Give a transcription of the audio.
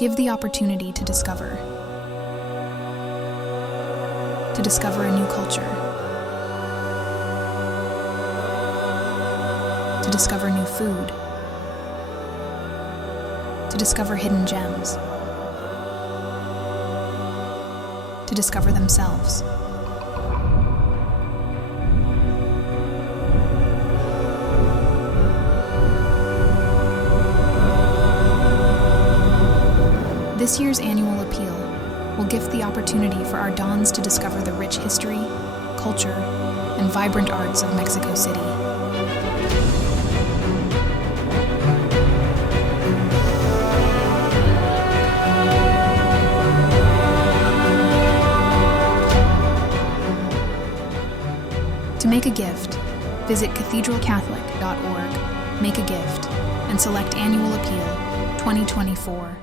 Give the opportunity to discover a new culture, to discover new food, to discover hidden gems, to discover themselves. This year's annual appeal will gift the opportunity for our dons to discover the rich history, culture, and vibrant arts of Mexico City. To make a gift, visit cathedralcatholic.org, make a gift, and select Annual Appeal 2024-2025.